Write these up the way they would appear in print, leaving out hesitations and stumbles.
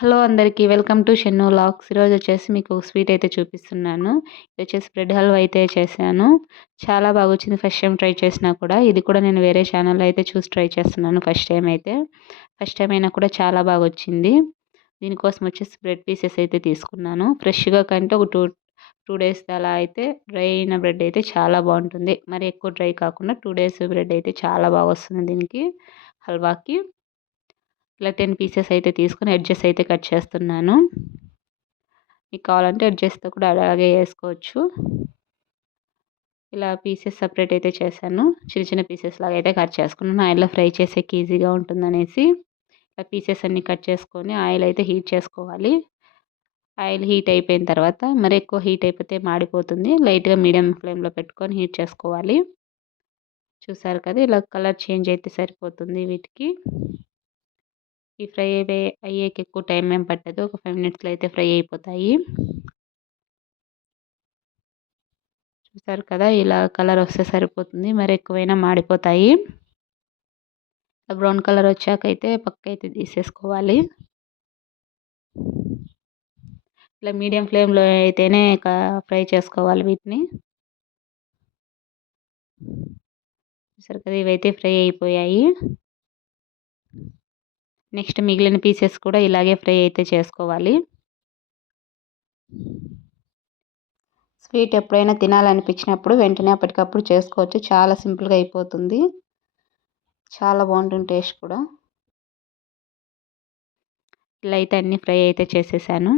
Hello అందరికీ welcome to Shannu vlogs. ఈరోజు వచ్చేసి మీకు స్వీట్ అయితే చూపిస్తున్నాను. ఇది వచ్చేసి బ్రెడ్ హల్వా అయితే చేశాను. చాలా బాగా వచ్చింది. ఫస్ట్ టైం ట్రై చేసినా కూడా ఇది కూడా నేను వేరే ఛానల్లో అయితే చూసి ట్రై చేస్తున్నాను. ఫస్ట్ టైం అయినా కూడా చాలా బాగా వచ్చింది. దీనికోసం వచ్చేసి బ్రెడ్ పీసెస్ అయితే తీసుకున్నాను. ఫ్రెష్గా కంటే ఒక టూ డేస్ అలా అయితే డ్రై అయిన బ్రెడ్ అయితే చాలా బాగుంటుంది. మరి ఎక్కువ డ్రై కాకుండా 2 డేస్ బ్రెడ్ అయితే చాలా బాగా వస్తుంది దీనికి హల్వాకి. ఇలా 10 పీసెస్ అయితే తీసుకొని ఎడ్జెస్ అయితే కట్ చేస్తున్నాను. మీకు కావాలంటే ఎడ్జెస్తో కూడా అలాగే వేసుకోవచ్చు. ఇలా పీసెస్ సపరేట్ అయితే చేశాను. చిన్న చిన్న పీసెస్ లాగా అయితే కట్ చేసుకున్నాను. ఆయిల్లో ఫ్రై చేసేకి ఈజీగా ఉంటుందనేసి ఇలా పీసెస్ అన్ని కట్ చేసుకొని ఆయిల్ అయితే హీట్ చేసుకోవాలి. ఆయిల్ హీట్ అయిపోయిన తర్వాత మరి ఎక్కువ హీట్ అయిపోతే మాడిపోతుంది. లైట్గా మీడియం ఫ్లేమ్లో పెట్టుకొని హీట్ చేసుకోవాలి. చూసారు కదా, ఇలా కలర్ చేంజ్ అయితే సరిపోతుంది వీటికి. ఈ ఫ్రై అయ్యేకి ఎక్కువ టైం ఏం పట్టదు. ఒక 5 మినిట్స్లో అయితే ఫ్రై అయిపోతాయి. చూసారు కదా, ఇలా కలర్ వస్తే సరిపోతుంది. మరి ఎక్కువైనా మాడిపోతాయి. బ్రౌన్ కలర్ వచ్చాకైతే పక్కైతే తీసేసుకోవాలి. ఇలా మీడియం ఫ్లేమ్లో అయితేనే ఫ్రై చేసుకోవాలి వీటిని. చూసారు కదా, ఇవైతే ఫ్రై అయిపోయాయి. నెక్స్ట్ మిగిలిన పీసెస్ కూడా ఇలాగే ఫ్రై అయితే చేసుకోవాలి. స్వీట్ ఎప్పుడైనా తినాలనిపించినప్పుడు వెంటనే అప్పటికప్పుడు చేసుకోవచ్చు. చాలా సింపుల్గా అయిపోతుంది. చాలా బాగుంటుంది టేస్ట్ కూడా. ఇలా అయితే అన్నీ ఫ్రై అయితే చేసేసాను.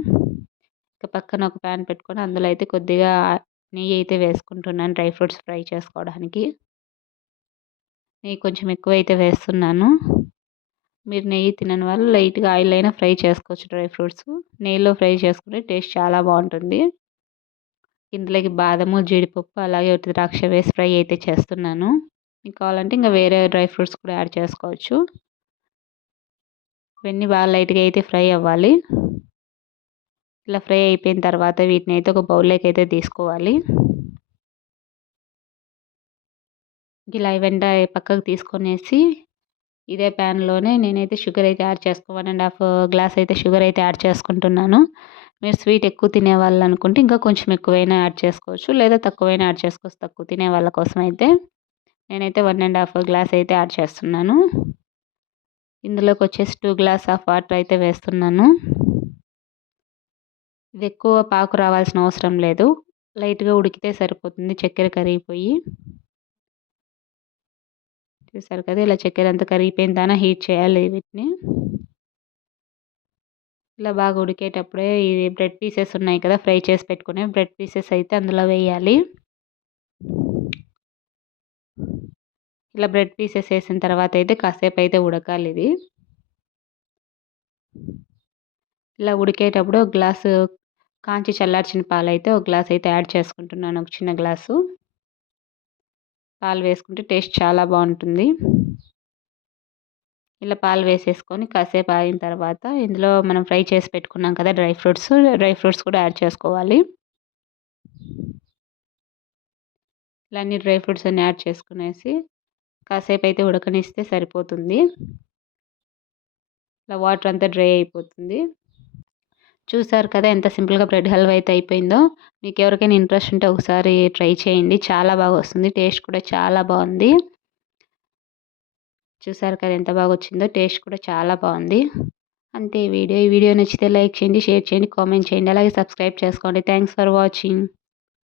ఇక పక్కన ఒక ప్యాన్ పెట్టుకొని అందులో అయితే కొద్దిగా నెయ్యి అయితే వేసుకుంటున్నాను డ్రై ఫ్రూట్స్ ఫ్రై చేసుకోవడానికి. నెయ్యి కొంచెం ఎక్కువ అయితే వేస్తున్నాను. మీరు నెయ్యి తినని వాళ్ళు లైట్గా ఆయిల్ అయినా ఫ్రై చేసుకోవచ్చు. డ్రై ఫ్రూట్స్ నెయ్యిలో ఫ్రై చేసుకుంటే టేస్ట్ చాలా బాగుంటుంది. ఇందులోకి బాదము, జీడిపప్పు అలాగే ద్రాక్ష వేసి ఫ్రై అయితే చేస్తున్నాను. మీకు కావాలంటే ఇంకా వేరే డ్రై ఫ్రూట్స్ కూడా యాడ్ చేసుకోవచ్చు. ఇవన్నీ బాగా లైట్గా అయితే ఫ్రై అవ్వాలి. ఇలా ఫ్రై అయిపోయిన తర్వాత వీటిని అయితే ఒక బౌల్లోకి అయితే తీసుకోవాలి. ఇలా ఇవంతా పక్కకు తీసుకొనేసి ఇదే ప్యాన్లోనే నేనైతే షుగర్ అయితే యాడ్ 1.5 గ్లాస్ అయితే షుగర్ అయితే యాడ్ చేసుకుంటున్నాను. మీరు స్వీట్ ఎక్కువ తినే వాళ్ళు అనుకుంటే ఇంకా కొంచెం ఎక్కువైనా యాడ్ చేసుకోవచ్చు, లేదా తక్కువైనా యాడ్ చేసుకోవచ్చు. తక్కువ తినే వాళ్ళ కోసం అయితే నేనైతే 1.5 గ్లాస్ అయితే యాడ్ చేస్తున్నాను. ఇందులోకి వచ్చేసి 2 గ్లాస్ ఆఫ్ వాటర్ అయితే వేస్తున్నాను. ఇది ఎక్కువ పాకు రావాల్సిన అవసరం లేదు. లైట్గా ఉడికితే సరిపోతుంది, చక్కెర కరిగిపోయి. చూసారు కదా, ఇలా చక్కెర అంతా కరిగిపోయిన దాకా హీట్ చేయాలి వీటిని. ఇలా బాగా ఉడికేటప్పుడే ఈ బ్రెడ్ పీసెస్ ఉన్నాయి కదా, ఫ్రై చేసి పెట్టుకునే బ్రెడ్ పీసెస్ అయితే అందులో వేయాలి. ఇలా బ్రెడ్ పీసెస్ వేసిన తర్వాత అయితే కాసేపు అయితే ఉడకాలి ఇది. ఇలా ఉడికేటప్పుడు ఒక గ్లాసు కాంచి చల్లార్చిన పాలైతే ఒక గ్లాస్ అయితే యాడ్ చేసుకుంటున్నాను. ఒక చిన్న గ్లాసు పాలు వేసుకుంటే టేస్ట్ చాలా బాగుంటుంది. ఇలా పాలు వేసేసుకొని కాసేపు ఆగిన తర్వాత ఇందులో మనం ఫ్రై చేసి పెట్టుకున్నాం కదా డ్రై ఫ్రూట్స్ కూడా యాడ్ చేసుకోవాలి. ఇలా అన్ని డ్రై ఫ్రూట్స్ అన్ని యాడ్ చేసుకునేసి కాసేపు అయితే ఉడకనిస్తే సరిపోతుంది. ఇలా వాటర్ అంతా డ్రై అయిపోతుంది. చూసారు కదా, ఎంత సింపుల్గా బ్రెడ్ హల్వా అయితే అయిపోయిందో. మీకు ఎవరికైనా ఇంట్రెస్ట్ ఉంటే ఒకసారి ట్రై చేయండి. చాలా బాగా వస్తుంది. టేస్ట్ కూడా చాలా బాగుంది. చూసారు కదా ఎంత బాగా వచ్చిందో. టేస్ట్ కూడా చాలా బాగుంది. అంతే ఈ వీడియో నచ్చితే లైక్ చేయండి, షేర్ చేయండి, కామెంట్ చేయండి, అలాగే సబ్స్క్రైబ్ చేసుకోండి. Thanks for watching.